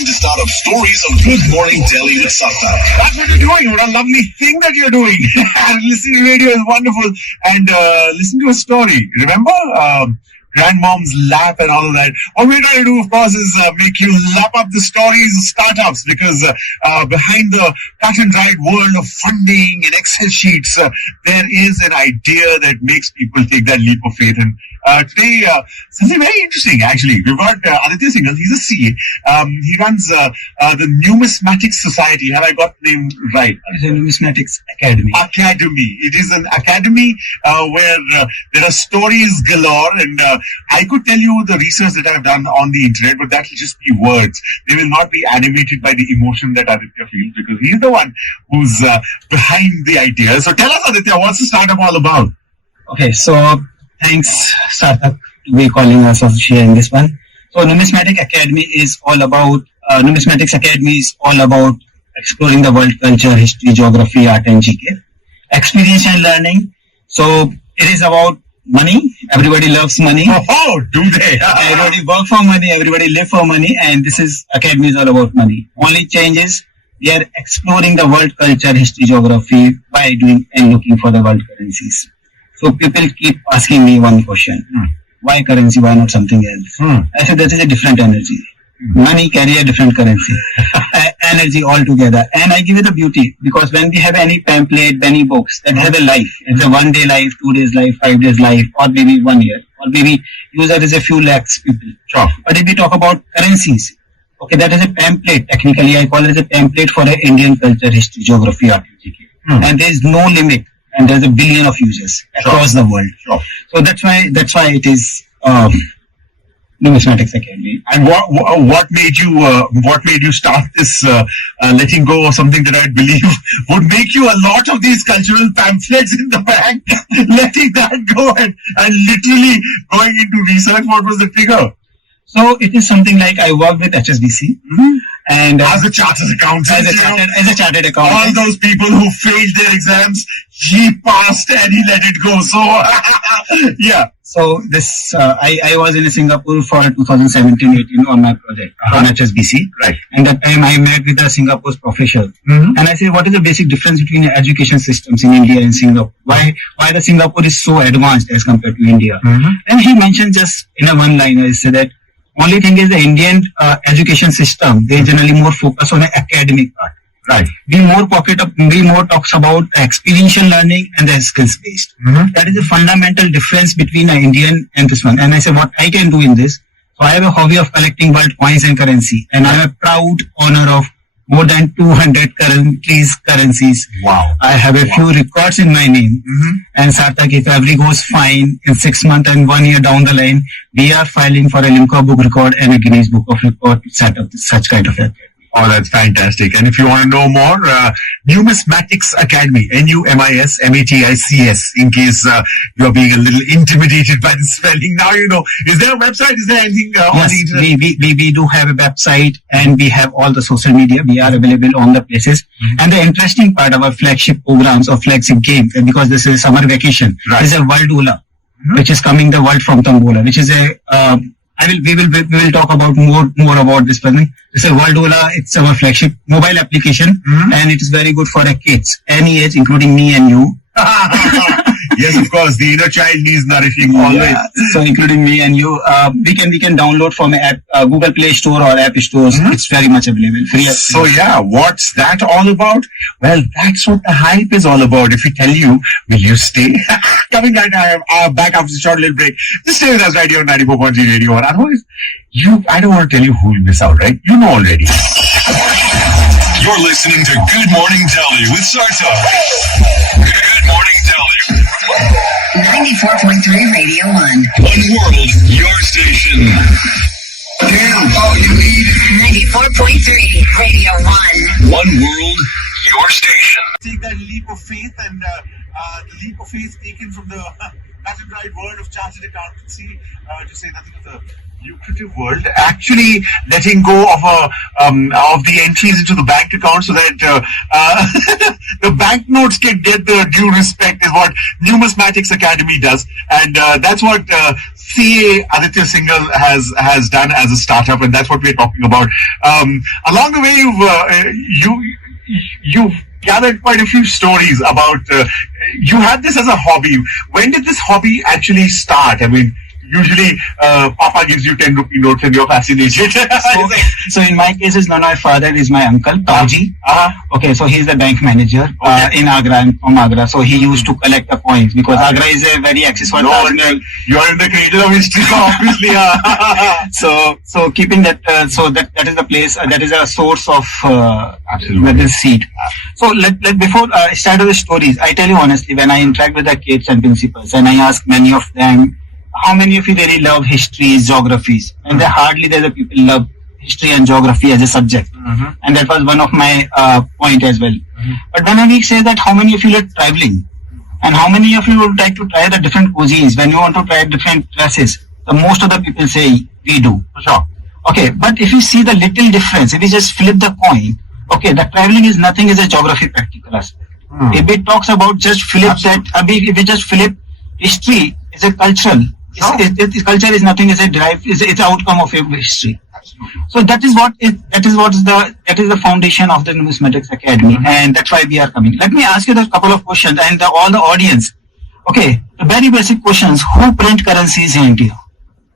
listening to Startup Stories on Good Morning Delhi with Sharthak. That's what you're doing. What a lovely thing that you're doing. Listening to radio is wonderful. And listen to a story. Remember? Grandmom's lap and all of that. What we're trying to do, of course, is make you lap up the stories of startups, because behind the cut and dried world of funding and Excel sheets, there is an idea that makes people take that leap of faith. And today, something very interesting, actually. We've got Aditya Singhal. He's a CA. He runs the Numismatics Society. Have I got the name right? It's a Numismatics Academy. It is an academy where there are stories galore, and I could tell you the research that I've done on the internet, but that will just be words. They will not be animated by the emotion that Aditya feels, because he's the one who's behind the idea. So tell us, Aditya, what's the startup all about? Okay, so thanks, Sharthak, to be calling us of sharing this one. So Numismatics Academy is all about, Numismatics Academy is all about exploring the world culture, history, geography, art and GK. Experiential learning. So it is about money. Everybody loves money. Oh, do they? Everybody work for money. Everybody live for money. And this is Academy is all about money. Only change is we are exploring the world culture, history, geography by doing and looking for the world currencies. So people keep asking me one question. Why currency? Why not something else? I said that is a different energy. Money carry a different currency. Energy altogether. And I give it a beauty, because when we have any pamphlet, any books that have a life, it's a 1 day life, 2 days life, 5 days life, or maybe 1 year, or maybe user is a few lakhs people. Sure. But if we talk about currencies, okay, that is a pamphlet. Technically, I call it a pamphlet for an Indian culture, history, geography, art, and GK. And there is no limit, and there's a billion of users across the world. Sure. So that's why it is Numismatics Academy. And what made you start this letting go of something that I believe would make you a lot of these cultural pamphlets in the bank, letting that go and literally going into research? What was the trigger? So it is something like I worked with HSBC and as a chartered accountant, as a chartered accountant, all those people who failed their exams, he passed and he let it go. So yeah. So this, I was in Singapore for 2017-18 on my project from HSBC. Right. And that time I met with the Singapore's professor. And I said, what is the basic difference between the education systems in India and Singapore? Why the Singapore is so advanced as compared to India? And he mentioned just in a one line, I said that only thing is the Indian education system, they generally more focus on the academic part. Right. We more talks about experiential learning and the skills based. That is a fundamental difference between an Indian and this one. And I said, what I can do in this? So I have a hobby of collecting world coins and currency, and I am a proud owner of more than 200 currencies. Wow. I have a few records in my name. And Sharthak, if every goes fine in 6 months and 1 year down the line, we are filing for a Limca book record and a Guinness Book of Record to set up such kind of academy. Oh, that's fantastic. And if you want to know more, Numismatics Academy, Numismatics, in case you're being a little intimidated by the spelling. Now you know. Is there a website? Is there anything on the internet? We do have a website, and we have all the social media. We are available on the places. And the interesting part of our flagship programs or flagship game, because this is summer vacation, is a Worldola, which is coming the world from Tombola, which is a we will talk about more about this present. It's a Worldola. It's our flagship mobile application, and it is very good for kids, any age, including me and you. Yes, of course. The inner child needs nourishing always. Yeah. So, including me and you, we can download from app, Google Play Store or App Stores. It's very much available. Free. So, yeah, what's that all about? Well, that's what the hype is all about. If we tell you, will you stay? Coming right now, back after a short little break. Just stay with us right here on 94.3 Radio. Otherwise, I don't want to tell you who will miss out, right? You know already. You're listening to Good Morning Delhi with Sharthak. Good Morning Delhi. 94.3 Radio 1. One world, your station. Damn, all you need. 94.3 Radio 1. One world, your station. Take that leap of faith, and the leap of faith taken from the cut and dried world of chartered accountancy, to say nothing of the lucrative world, actually letting go of the entries into the bank account so that the banknotes can get the due respect, is what Numismatics Academy does. And that's what CA Aditya Singhal has done as a startup, and that's what we're talking about. Along the way, you've gathered quite a few stories about. You had this as a hobby. When did this hobby actually start? I mean, usually Papa gives you 10 rupee notes and you're fascinated. So in my case, none of my father is my uncle, Tauji. Okay, so he's the bank manager in Agra, from Agra. So he used to collect the coins because Agra is a very accessible. No, you're in the cradle of history, obviously. So keeping that, that is the place, that is a source of absolutely the seed. So before I start with the stories, I tell you honestly, when I interact with the kids and principals, and I ask many of them, how many of you really love history, geographies? And hardly the people love history and geography as a subject. And that was one of my point as well. But when we say that, how many of you like traveling? And how many of you would like to try the different cuisines? When you want to try different dresses, the most of the people say we do. Sure. Okay, but if you see the little difference, if you just flip the coin, okay, the traveling is nothing as a geography practical aspect. If it talks about just flip that, if we just flip history is a cultural. Culture is nothing as a drive. It's outcome of history. Absolutely. So that is the foundation of the Numismatics Academy, and that's why we are coming. Let me ask you a couple of questions, and all the audience. Okay, the very basic questions: who print currencies in India?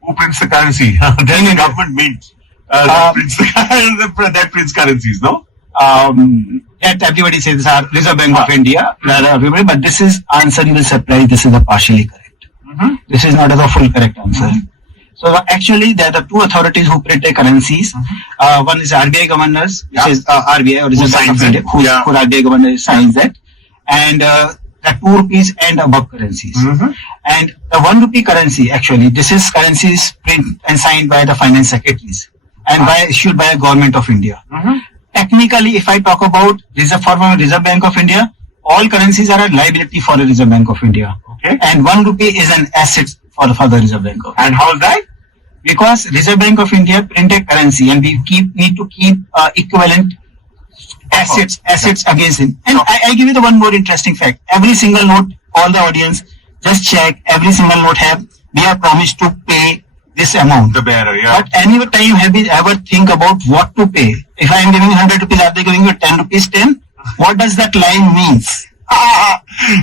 Who prints the currency? Then the government mint that prints currencies, no? That everybody says Reserve Bank of India, everybody, but this is answer you will surprise. This is a partially correct. This is not a full correct answer. So actually, there are the two authorities who print the currencies. One is RBI governors, which is RBI or Reserve Bank of India, who RBI governor signs that, and the 2 rupees and above currencies. And the 1 rupee currency, actually, this is currencies printed and signed by the finance secretaries and issued by the government of India. Technically, if I talk about Reserve Bank of India, all currencies are a liability for the Reserve Bank of India. Okay. And 1 rupee is an asset for the Reserve Bank of India. And how is that? Because Reserve Bank of India print a currency, and we need to keep equivalent assets against it. And I give you the one more interesting fact. Every single note, all the audience, just check, every single note we are promised to pay this amount. The bearer, yeah. But any time have you ever think about what to pay? If I am giving you 100 rupees, are they giving you 10 rupees 10? What does that line means?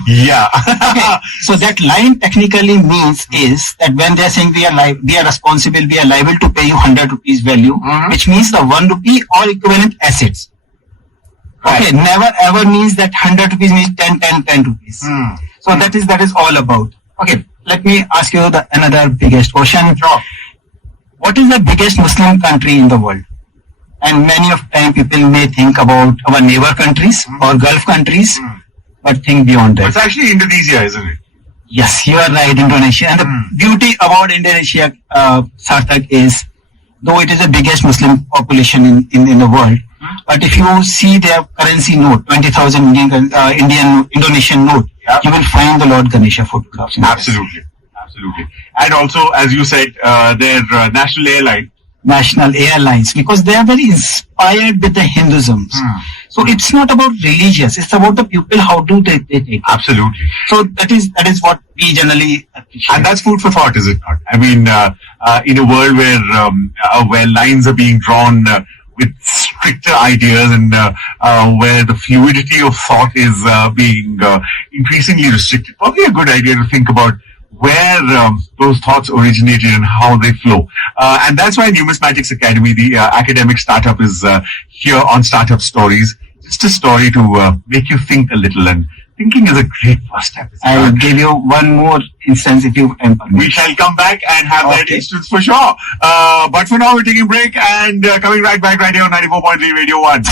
Yeah. Okay. So that line technically means is that when they are saying we are responsible, we are liable to pay you 100 rupees value, which means the 1 rupee or equivalent assets. Right. Okay, never ever means that 100 rupees means 10 rupees. So that is all about. Okay, let me ask you another biggest question. Sure. What is the biggest Muslim country in the world? And many of time people may think about our neighbor countries or Gulf countries, but think beyond that. It's actually Indonesia, isn't it? Yes, you are right, Indonesia. And the beauty about Indonesia, Sharthak, is, though it is the biggest Muslim population in the world, but if you see their currency note, 20,000 Indonesian note, you will find the Lord Ganesha photographs. Absolutely. And also, as you said, their national airlines, because they are very inspired with the Hinduism. So it's not about religious; it's about the people. How do they take it? Absolutely. So that is what we generally appreciate. And that's food for thought, is it not? I mean, in a world where lines are being drawn with stricter ideas, and where the fluidity of thought is being increasingly restricted, probably a good idea to think about where those thoughts originated and how they flow. And that's why Numismatics Academy, the academic startup, is here on Startup Stories. Just a story to make you think a little, and thinking is a great first step. I will give you one more instance if you permit. We shall come back and have that instance for sure. But for now, we're taking a break and coming right back right here on 94.3 Radio 1.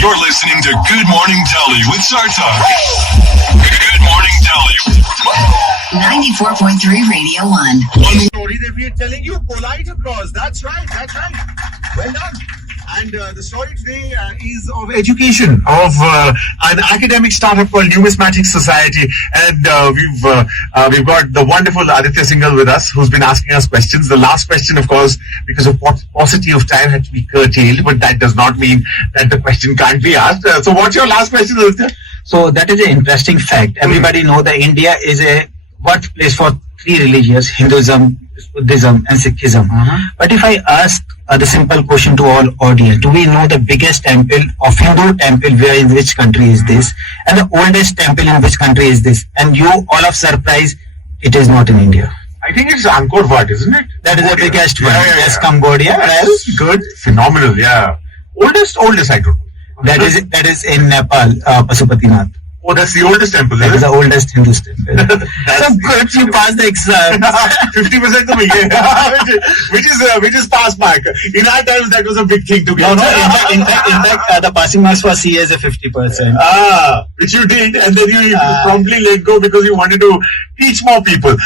You're listening to Good Morning Delhi with Sharthak. Good Morning Delhi. 94.3 Radio 1. Story that we are telling you, polite applause. That's right. Well done. And the story today is of education, of an academic startup called Numismatics Society. And we've got the wonderful Aditya Singhal with us, who's been asking us questions. The last question, of course, because of paucity of time, had to be curtailed, but that does not mean that the question can't be asked. So what's your last question, Aditya? So that is an interesting fact. Everybody know that India is a birthplace for three religions: Hinduism, Buddhism, and Sikhism. But if I ask the simple question to all audience, do we know the biggest temple of Hindu temple where in which country is this, and the oldest temple in which country is this? And you all of surprise, it is not in India. I think it's Angkor Wat, isn't it? That is the biggest one. Yes, yeah. Cambodia. That's good, phenomenal. Yeah, oldest I don't know. That is in Nepal, Pasupatinath. Oh, that's the oldest temple. That is the oldest Hindu temple. That's So good, you passed the exam. 50% to me, which is pass mark. In our times, that was a big thing to get. No. In fact, the passing marks for CA is a 50%. Which you did, and then you promptly let go because you wanted to teach more people,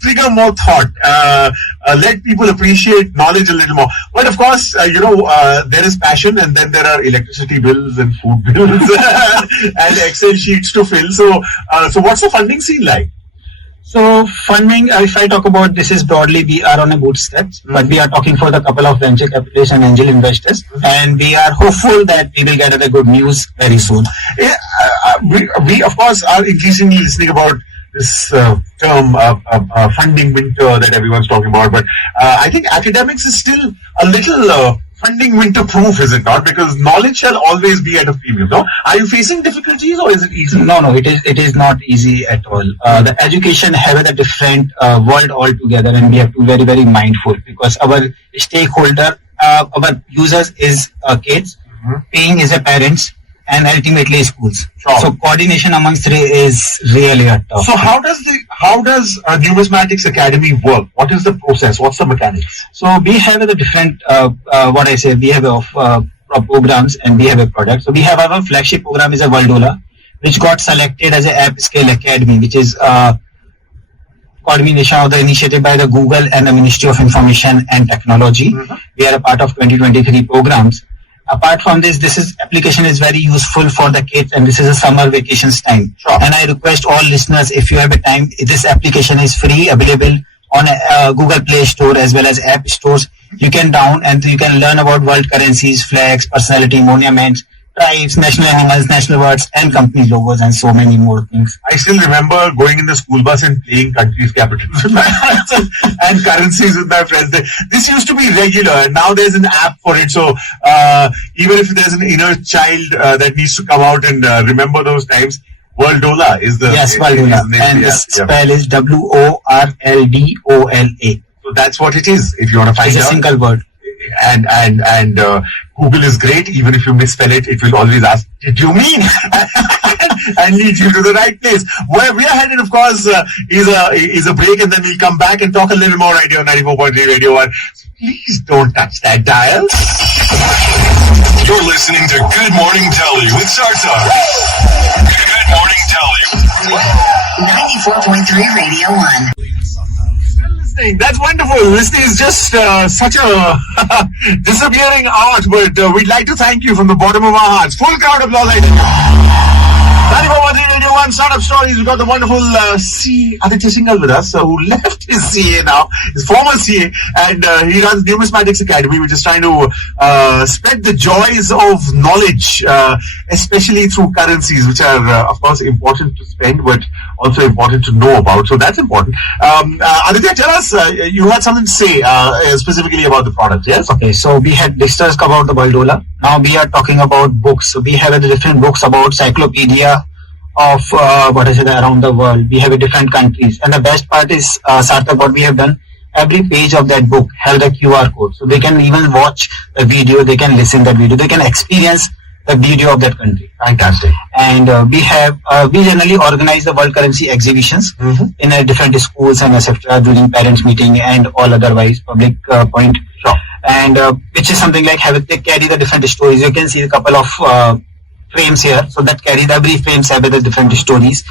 trigger more thought, let people appreciate knowledge a little more. But of course, there is passion, and then there are electricity bills and food bills and Excel sheets to fill. So what's the funding scene like? So funding, if I talk about this, is broadly we are on a bootstraps, but we are talking for the couple of venture capitalists and angel investors, and we are hopeful that we will get the good news very soon. Yeah, we of course are increasingly listening about this term funding winter that everyone's talking about, but I think academics is still a little funding winter proof, is it not? Because knowledge shall always be at a premium. No, are you facing difficulties or is it easy? No, it is not easy at all. The education have a different world altogether, and we have to be very, very mindful, because our stakeholder, our users is kids, paying is a parents, and ultimately schools. Sure. So coordination amongst three is really a tough. So how does Numismatics Academy work? What is the process? What's the mechanics? So we have the different, we have programs and we have a product. So we have our flagship program is a Worldola, which got selected as a app scale academy, which is coordination of the initiative by the Google and the Ministry of Information and Technology. We are a part of 2023 programs. Apart from this application is very useful for the kids, and this is a summer vacations time. Sure. And I request all listeners, if you have a time, this application is free, available on Google Play Store as well as app stores. You can download and you can learn about world currencies, flags, personality, monuments, tribes, national animals, national words, and company logos, and so many more things. I still remember going in the school bus and playing countries' capitals with my friends and currencies with my friends. This used to be regular, and now there's an app for it. So even if there's an inner child that needs to come out and remember those times, Worldola is the Worldola, and the spell is WORLDOLA. So that's what it is. If you want to find out, it's a single word. And Google is great. Even if you misspell it, it will always ask, "Did you mean?" and lead you to the right place. Where we are headed, of course, is a break, and then we'll come back and talk a little more right here on 94.3 Radio 1. So please don't touch that dial. You're listening to Good Morning Delhi with Sharthak. Good Morning Delhi. 94.3 Radio 1. That's wonderful. Listening is just such a disappearing art, but we'd like to thank you from the bottom of our hearts. Full crowd applause, I think. 94.3 Radio 1 Startup Stories. We've got the wonderful CA Aditya Singhal with us, who left his CA now, his former CA, and he runs Numismatics Academy, which is trying to spread the joys of knowledge, especially through currencies, which are, of course, important to spend, but also important to know about. So that's important. Aditya, tell us, you had something to say specifically about the product, yes? Okay, so we had discussed about the Worldola. Now we are talking about books. So we have the different books about encyclopedia of around the world. We have different countries, and the best part is Sharthak, what we have done, every page of that book has a QR code, so they can even watch the video, they can listen to the video, they can experience the video of that country. Fantastic. And we generally organize the world currency exhibitions in different schools and etc. during parents meeting and all otherwise public point. Sure. And which is something like they carry the different stories. You can see a couple of frames here, so that carry every frames have the different stories.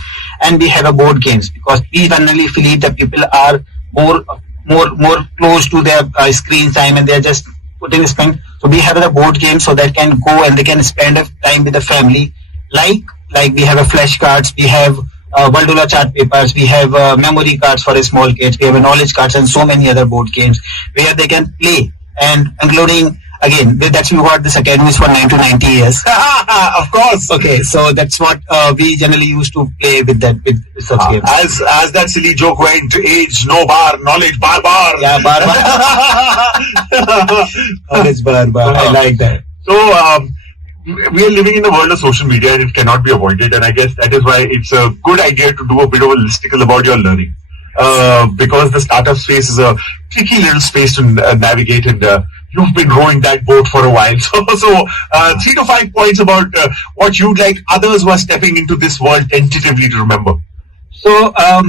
And we have a board games, because we generally believe that people are more close to their screen time, and they are just putting spend. So we have the board games, so that can go and they can spend time with the family. Like we have a flashcards, we have Worldola chart papers, we have memory cards for small kids, we have knowledge cards, and so many other board games where they can play, and including again, that's we got this academies for 9 to 90 years. Of course. Okay, so that's what we generally used to play with that with such games. As that silly joke went, age no bar, knowledge bar. Yeah, bar. Knowledge bar. I like that. So we are living in a world of social media, and it cannot be avoided. And I guess that is why it's a good idea to do a bit of a listicle about your learning. Because the startup space is a tricky little space to navigate, and you've been rowing that boat for a while. So 3 to 5 points about what you'd like others who are stepping into this world tentatively to remember. So I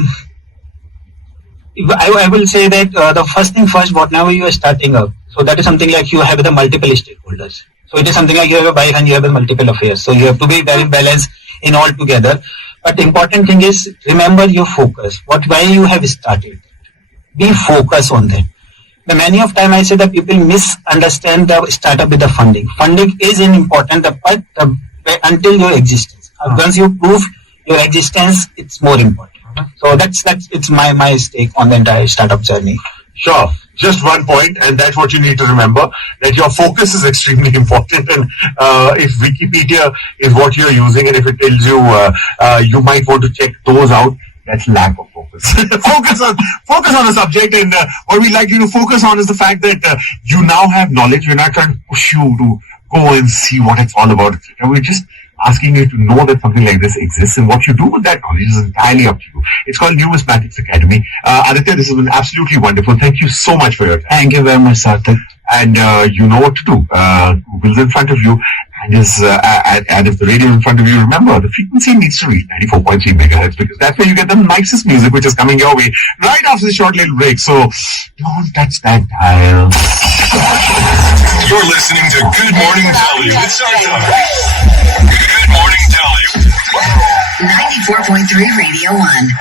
will say that the first thing first, whatever you are starting up, so that is something like you have the multiple stakeholders. So it is something like you have a wife and you have a multiple affairs. So you have to be very balanced in all together. But the important thing is, remember your focus. Why you have started. Be focused on that. But many of time I say that people misunderstand the startup with the funding. Funding is an important part until your existence. Once you prove your existence, it's more important. So it's my stake on the entire startup journey. Sure. Just 1 point, and that's what you need to remember, that your focus is extremely important. And if Wikipedia is what you're using, and if it tells you you might want to check those out, that's lack of focus. focus on the subject, and what we'd like you to focus on is the fact that you now have knowledge. We're not trying to push you to go and see what it's all about. We're just asking you to know that something like this exists, and what you do with that knowledge is entirely up to you. It's called Numismatics Academy. Aditya, this has been absolutely wonderful. Thank you so much for your time. Thank you very much, Sharthak. And you know what to do. Google's in front of you, and if the radio is in front of you, remember, the frequency needs to reach 94.3 megahertz, because that's where you get the nicest music, which is coming your way right after the short little break. So don't touch that dial. You're listening to Good Morning Delhi with Sharthak. Good Morning Delhi. 94.3 Radio 1.